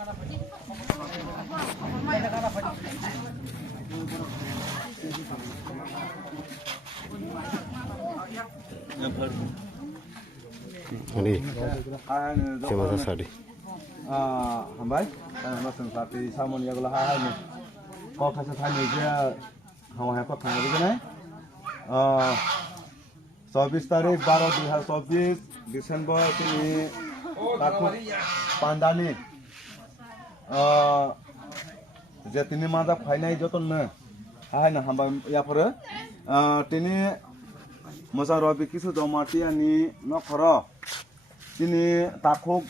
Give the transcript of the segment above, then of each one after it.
Ini cuma sadi. Hambai, masuk tadi samun ya kalau hal ini. Kau kasih tanya dia, hawa apa kan begini? 24 तारीख 12/2024 Desember ini takut pandani. Jadi masa final joton na, hai na hamba ya pura. Tini masa Robi kisu domati ani nokoro. Tini takut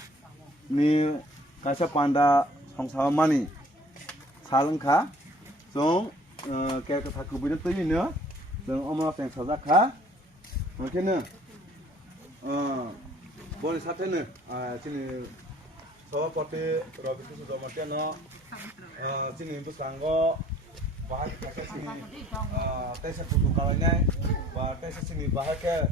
ni kasih panda songsama mani. Salengka, song kayak takut begini tu ini ya. Song omong seng sajaka. Mungkin boleh satu ni, sini soal poti Robi tu sudah mati no, sini ibu sanggo, bahas kasih sini, tes putu kalanya, bahas tes sini bahas ke,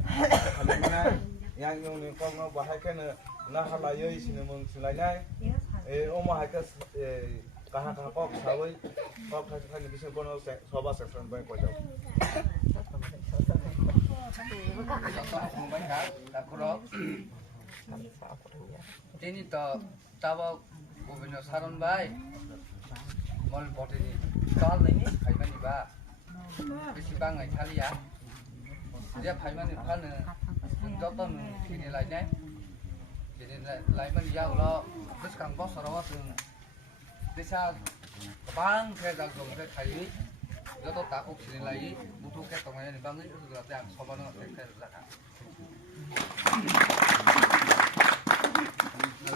kalanya, yang ni kau no bahas ke na halaya sini mengsilanya, omah ke kahar kau sawai, kau kasih sini bisa kono sobat seksyen banyak kau jauh. Ini to tawa gubernur Saron Bay mal poti ni kal ni phaiman ni ba bisi bangai khali ya dia phaiman ni phan joton kini lai nai jadi lai man ya lo terus kang bos sarawa tung desa bang ke dagong ke khai joto takuk sini lai butuh ke tongnya ni bangai itu sudah tiang soban ke zakat Ya,